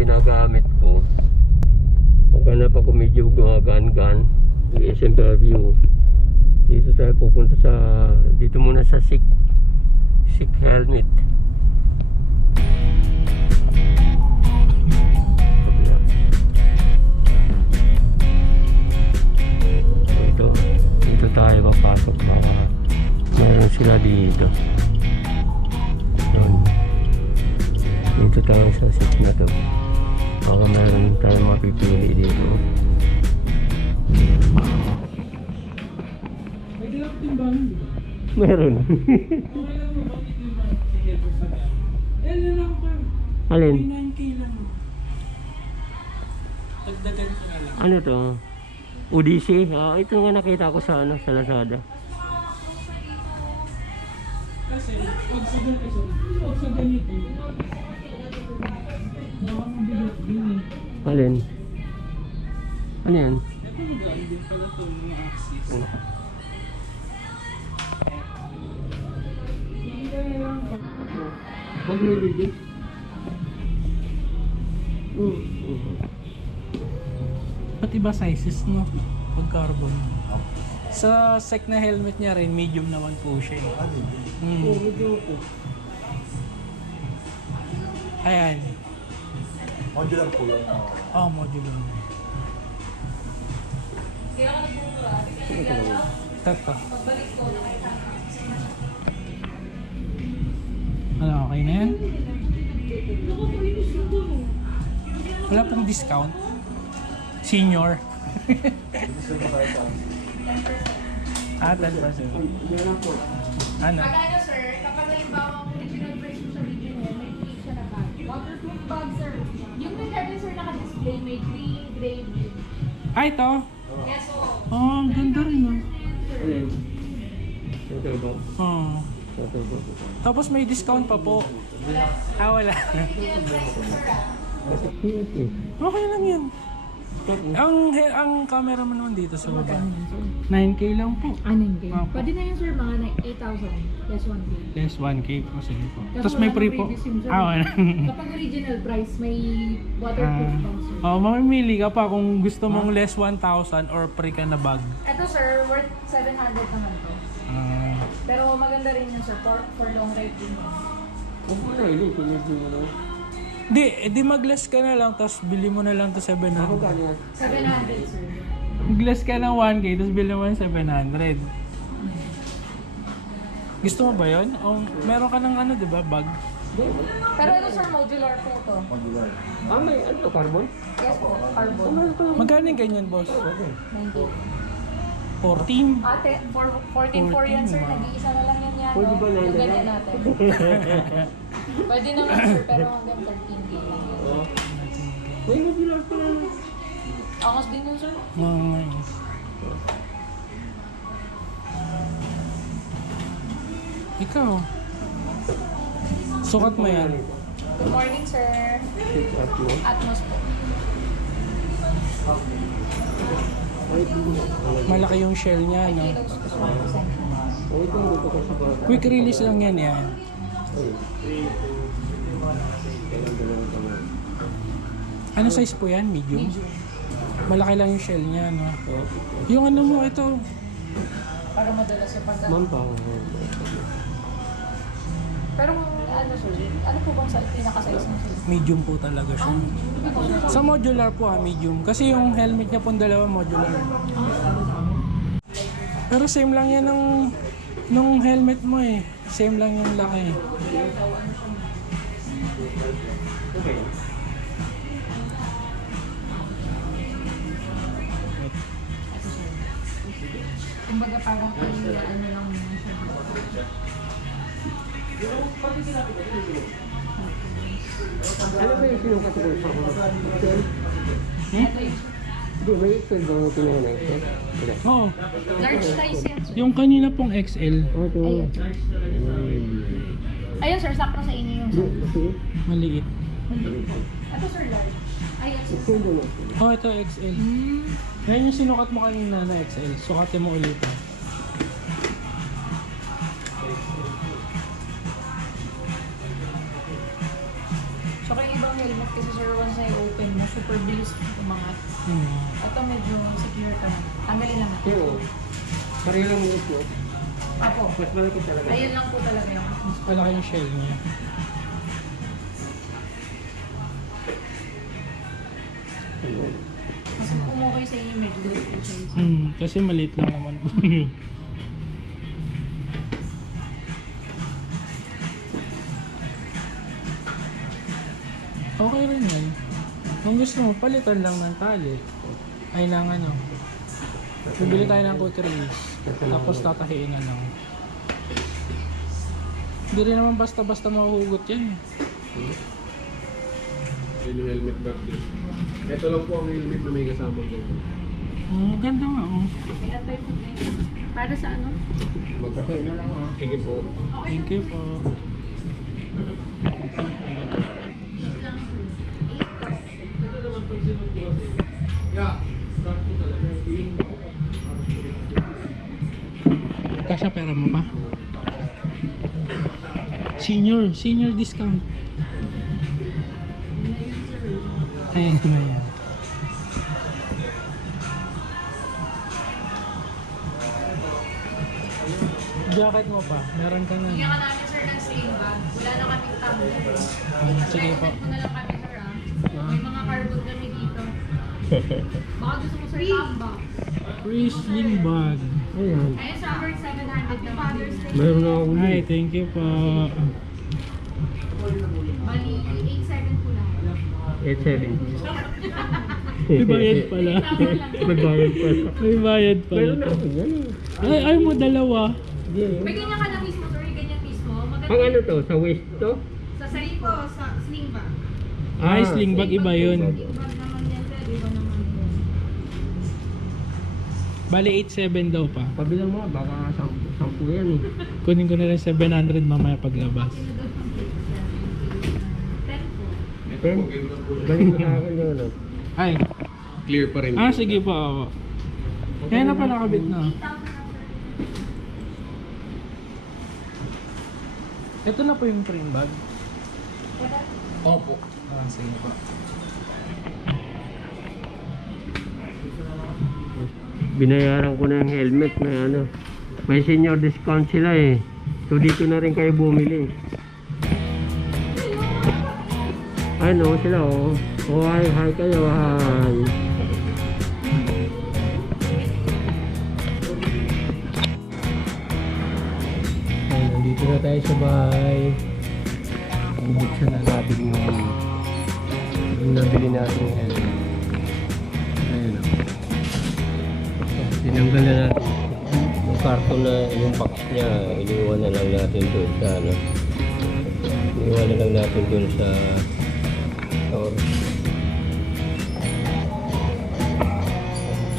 ginagamit ko. Pagkanap ako medyo gumagaan-gaan, SMW. Dito tayo pupunta sa, dito muna sa Sikh helmet. Dito tayo papasok, baka meron sila dito. Yun. Dito tayo sa Sikh na to, baka meron tayo mapipili dito. Meron. Alin? 9K lang. Dagdagan ko na lang. Ano to? Odyssey? Ito nga nakita ko sa sa Lazada. Kasi pag sa ganito, nakakabigat din eh. Alin? Ano yan? Ito maganda din pala ito, mga axis. Mag-release. Pati ba sizes, no? Pag carbon. Sa sec na helmet niya rin, medium naman po siya eh. Ayan. Modular po yan. Oh, modular. Tato. Ano, okay na yan? Wala pong discount. Senior. 10%. Ano? Kagaya sir, kapag halimbawa ang original price mo sa video niya, may free siya na bag. Waterproof bag sir. Yung may natin sir naka-display, may green, gray, blue. Ah, ito? Yes, oo. Oh, ang ganda rin ah. Alin? Ito ba? Oh. Ito ba? Tapos may discount pa po. Ah, wala. Okay lang yan. Ang camera mo naman dito sa baba. 9K lang po. Anong game? Opo. Pwede na yun sir, mga 8,000. Less 1 game. Less 1K po. Sige po. Kaso Tapos may wala free nang po. previous yung sir. Ah, wala. Kapag original price, may waterproof bag sir. Oh, mamimili ka pa kung gusto mong less 1,000 or free ka na bag. Ito sir, worth 700 naman to. Pero maganda rin yun sir, for long ride din yun. Kung mo na ilin, pinili mo na. Di mag-less ka na lang, tapos bili mo na lang to 700. Ako gano'n yan. 700 sir. Mag-less ka ng 1K, tapos bili mo ng 700. Gusto mo ba yun? O meron ka ng ano, di ba, bag? Pero ito sir, modular po to. Modular. May ano, carbon? Yes po, carbon. Magkano yung ganyan, boss? 90. 14. Ate, 14 yan sir, nag-iisa na lang yan yan. Pwede ba na Yung yan? ganyan natin. Pwede naman sir, pero hanggang 13K lang yan. Oo. May modular pa lang. Angas din yun sir. Ikaw. Sukat mo yan. Good morning sir. Take up mo. Atmos po. Malaki yung shell niya, no? Kilos po sir. 1%. Ito mo kasi ba? Quick release lang yan, yan. Ano size po yan? Medium? Medium. Malaki lang yung shell niya, no? Yung ano mo, ito. Para madalas sa pag... Ma'am pa. Pero ano sir, ano po bang pinaka-size mo sir? Medium po talaga siya. Sa modular po medium. Kasi yung helmet niya pong dalawa modular. Pero same lang yan nung helmet mo eh. Same lang yung laki. Okay. Kumbaga parang ano lang muna siya. Ano ba yung sinukat ko sa ako? Hindi, may Excel ba yung kinuha na Excel? Wala. Oo. Large size yan sir. Yung kanina pong XL. Ito. Ayun sir, sakto sa inyo yung sir. Maliit. Ito sir, large. Ay, yes sir. Excel ba na? Oh, ito XL. Yan yung sinukat mo kanina na XL. Sukatin mo ulit. Saka yung ibang helmet kasi sir, once na i-open mo, super bilis umangat. Ito medyo secure ka na. Tanggalin lang natin. Oo. Pareho lang yung ito. Apo. Mas malaki talaga. Ayun lang po talaga yung. Mas palaki yung shell niya. Mas kung okay sa inyo, medyo good po siya. Kasi maliit lang naman po yun. Okay rin yan. Kung gusto mo, palitan lang ng tali. Ay ng ano. Bibili tayo ng cutleries. Tapos tatahiin na lang. Hindi rin naman basta-basta mahuhugot yan. Yun yung helmet bag din. Ito lang po ang helmet na may kasama ko. Ganda nga oh. May antay po na yun. Para sa ano? Magkakain na lang ha. Sige po. Thank you po. Kasya pera mo pa? Senior discount. Ayan na yan. Jacket mo pa, meron ka na. Bigyan ka namin sir ng sling bag. Wala na kaming tumbler. Sige po. Mo na lang kami sir ah. May mga cardboard kami dito. Baka gusto mo sir tamba. Free sling bag. Ayan. Ayun sir, worth 700 na Father's Day. Meron na akong Ay, thank you po. Bali, 8-7 po lahat. 8-7. May bayad pala. May bayad pala. May bayad pala. Meron na ako yan. Ay mo dalawa. Hindi. May ganyan ka na mismo sir, ganyan mismo. Maganda. Ang ano to? Sa waist to? Sa sarili po, sa sling bag. Ay, sling bag iba yun. Sling bag naman yan sir, iba naman yun. Bali 8.7 daw pa. Pabilang mo, baka 10 yan eh. Kunin ko na rin 700 mamaya paglabas. 10 po. Then, galing mo sa akin yun. Ano? Ay, Clear pa rin. sige po ako. Kaya na pala kabit na. Ito na po yung cream bag. Opo. Sige po. Binayaran ko na yung helmet na ano. May senior discount sila eh. So dito na rin kayo bumili. Ano sila oh. Oh hi kayo hi. Ay, nandito na tayo sa bahay. Bubuksan na natin yung nabili natin yung helmet. Ayun oh. Tinanggal na natin yung karton na yung box niya, iniwan na lang natin doon sa ano. Iniwan na lang natin doon sa store.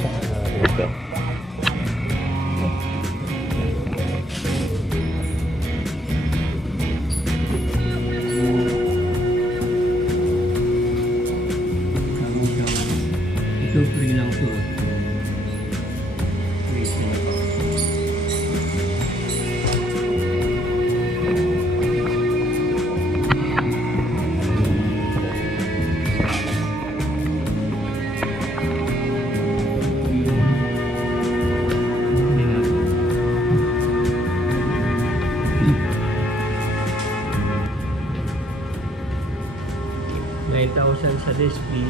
Saan natin ito? Ito free lang to. Sa display,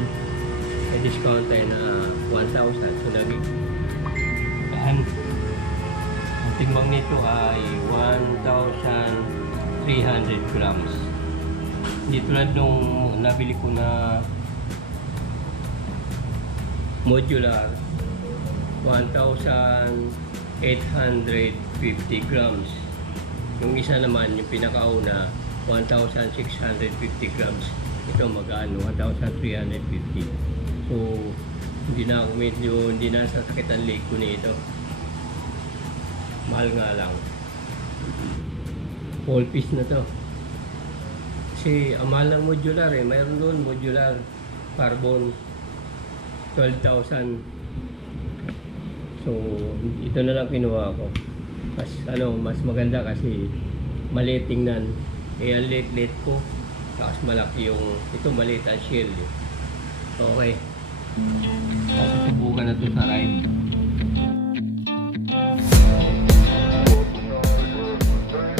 may discount tayo na 1,000. So, naging ang timbang nito ay 1,300 grams. Hindi tulad nung nabili ko na modular, 1,850 grams. Yung isa naman, yung pinakauna, 1,650 grams. Ito magano 1,350. So hindi na ako medyo hindi na sasakit ang leg ko nito. Mahal nga lang. Full piece na to. Kasi ang mahal ng modular eh. Mayroon doon modular carbon 12,000. So ito na lang kinuha ko. Mas maganda kasi maliit tingnan. Eh ang liit ko. Tapos malaki yung, ito maliit ang shield. Okay. Susubukan na to sa ride.